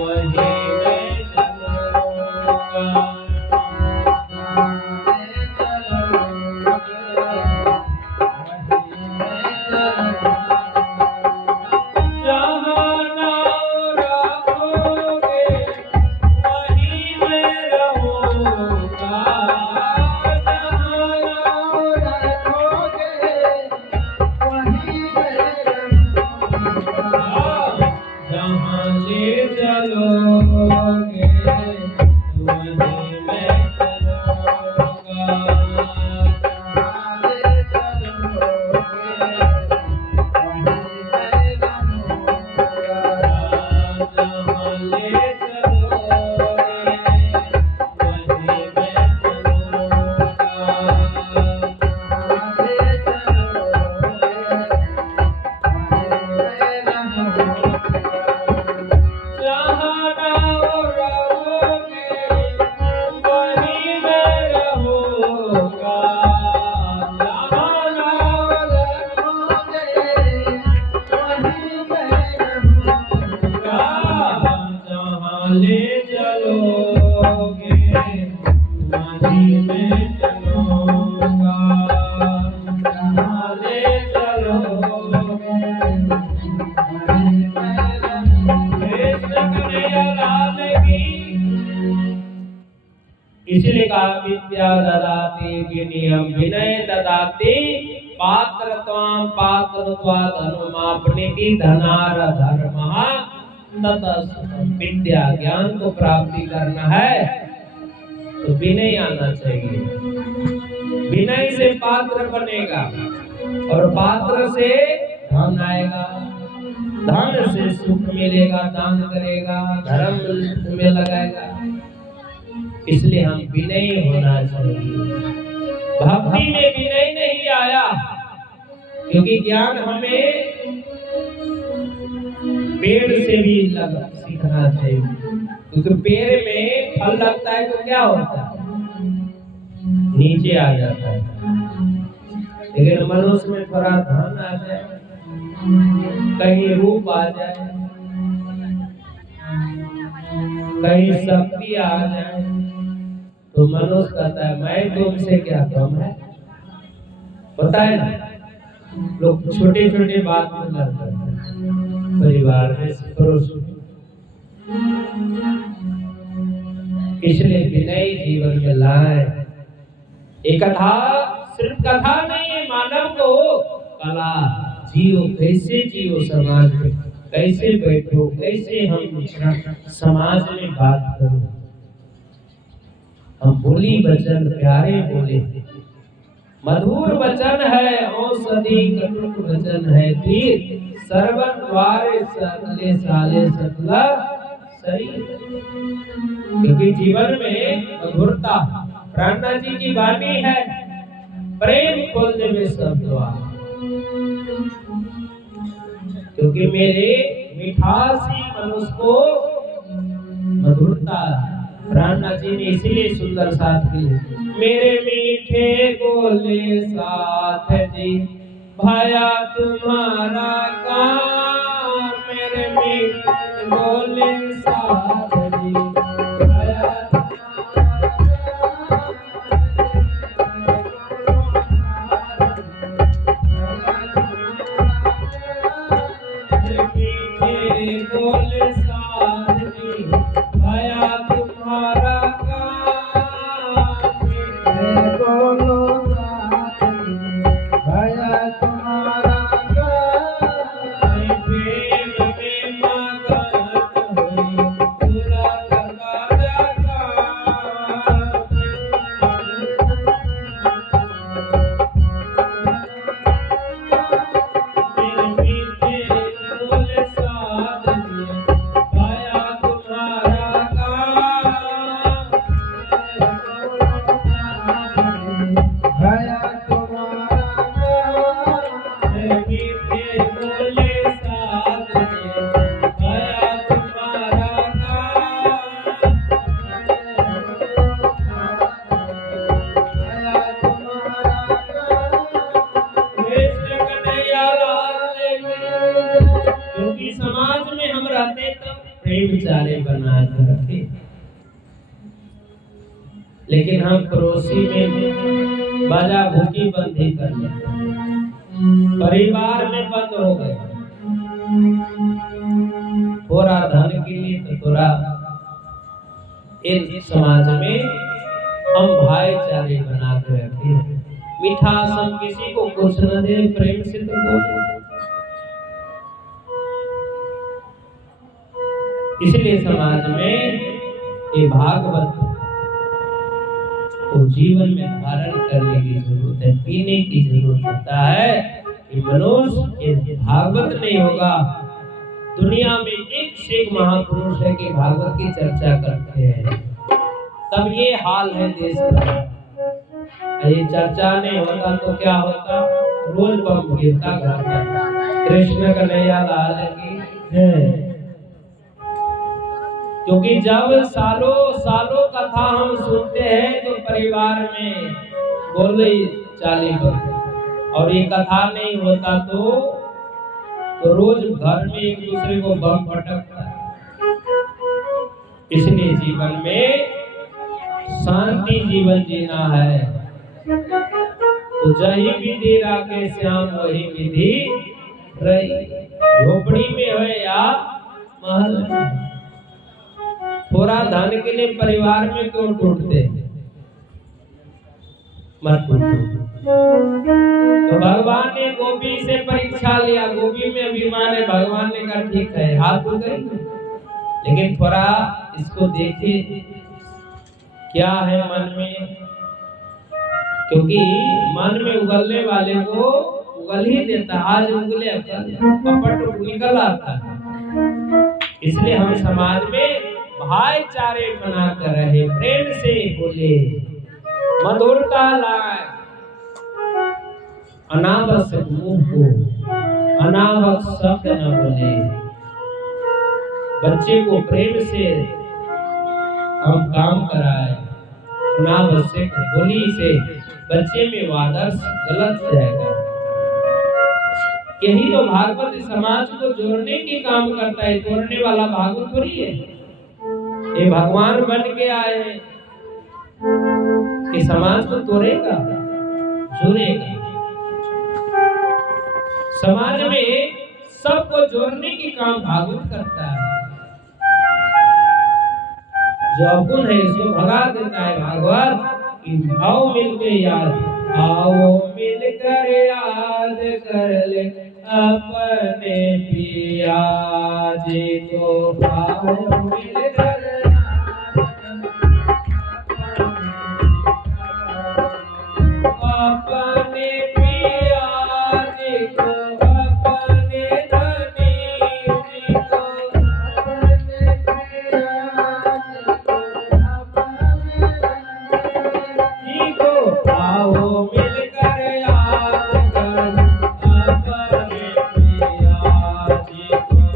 वहीं मैं चलूंगा। जहाँ नाव रखोगे वहीं मैं रहूंगा। जहाँ नाव रखोगे वहीं मैं रहूंगा। जहाँ ले चलोगे वहीं मैं चलूंगा। जहाँ ले चलोगे जहाँ ले चलोगे वहीं मैं चलूंगा। जहाँ नाव रखोगे वहीं मैं रहूंगा। जहाँ नाव रखोगे वहीं मैं रहूंगा। जहाँ ले चलोगे वहीं मैं चलूंगा। जहाँ ले चलोगे वहीं मैं रहूंगा। इसलिए कहा विद्या ददाति विनयम विनय ददाति पात्रत्वां पात्रत्वात् अनुमापनीति धनार धर्मः ततः। विद्या ज्ञान को प्राप्ति करना है तो विनय आना चाहिए। विनय से पात्र बनेगा और पात्र से धन आएगा। धन से सुख मिलेगा, दान करेगा, धर्म में लगाएगा। इसलिए हम विनयी होना चाहिए। भक्ति में विनय नहीं आया क्योंकि ज्ञान हमें पेड़ से भी सीखना चाहिए। क्योंकि पेड़ में फल लगता है तो क्या होता है, नीचे आ जाता है। लेकिन मनुष्य में थोड़ा धन आ जाए, कहीं रूप आ जाए, कहीं शक्ति आ जाए तो मनुष्य कहता है मैं तुमसे क्या कम है। पता है ना, लोग छोटे छोटे बात में लड़ते हैं, परिवार में, पड़ोस में। इसलिए विनय जीवन में लाए। एक कथा सिर्फ कथा नहीं है, मानव को कला जियो, कैसे जियो समाज में, कैसे बैठो, कैसे हम समाज में बात करो। हम बोली वचन प्यारे बोले, मधुर वचन है औषधि कटुक वचन है तीर, सर्वन द्वारे सकले साले सकला शरीर। क्योंकि जीवन में मधुरता प्राणनाथ जी की वाणी है, प्रेम खोल दे में सब द्वार। क्योंकि मेरे मिठासी मनुष्य को मधुरता प्राणनाथ जी ने इसलिए सुंदर साथ मिले। मेरे मीठे बोले साथ जी भाया तुम्हारा काम। मेरे मीठे बोले साथ जी भाया बोले साथ जी भाया तुम्हारा काम। बोलो साथ जी भाया तुम्हारा काम। प्रेम में मगन हुई पूरा करवा देगा। प्रेम चारे बना कर रखे। लेकिन हम पड़ोसी में बाजा भूखी बंदी कर लेते हैं, परिवार में बंद हो गए, थोड़ा धन के लिए तो थोड़ा इन समाज में हम भाईचारे बना के रखे। मिठास हम किसी को कुछ न दे, प्रेम से तो बोले। इसलिए समाज में ये भागवत को जीवन में धारण करने की जरूरत है, पीने की जरूरत होता है कि मनुष्य ये भागवत नहीं होगा। दुनिया में एक से एक महापुरुष है कि भागवत की चर्चा करते हैं, तब ये हाल है देश का। ये चर्चा नहीं होता तो क्या होता, रोज बम गिरता घर पर। कृष्ण कन्हैया लाल की है। क्योंकि जब सालों सालों कथा हम सुनते हैं तो परिवार में बोले चाली पर, और ये कथा नहीं होता तो रोज घर में एक दूसरे को बम फटकता है। इसलिए जीवन में शांति जीवन जीना है तो जही विधि राखे श्याम वही विधि रही। झोपड़ी में हो या महल में, थोड़ा धन के लिए परिवार में क्यों टूटते, मत टूटो। तो भगवान ने गोपी से परीक्षा लिया, गोपी में अभिमान है, भगवान ने कहा ठीक है हाथ तो गई, लेकिन थोड़ा इसको देखिए क्या है मन में, क्योंकि मन में उगलने वाले को उगल ही देता। आज उगले कपट निकल आता है। इसलिए हम समाज में भाईचारे बना कर रहे, प्रेम से बोले, मधुरता लाए, अनावश्यक मुंह को अनावश्यक शब्द न बोले। बच्चे को प्रेम से हम काम कराए, अनावश्यक बोली से बच्चे में वो आदर्श गलत जाएगा। यही तो भागवत समाज को जोड़ने के काम करता है, तोड़ने वाला भागवत थोड़ी है। ये भगवान बन के आए हैं कि समाज को तोड़ेगा, जोड़ेगा। समाज में सबको जोड़ने की काम भागवत करता है। जो अवगुण है इसको भगा देता है भागवत। आओ मिलके याद, आओ मिलकर याद कर ले अपने पिया जी को। आओ मिलकर अपने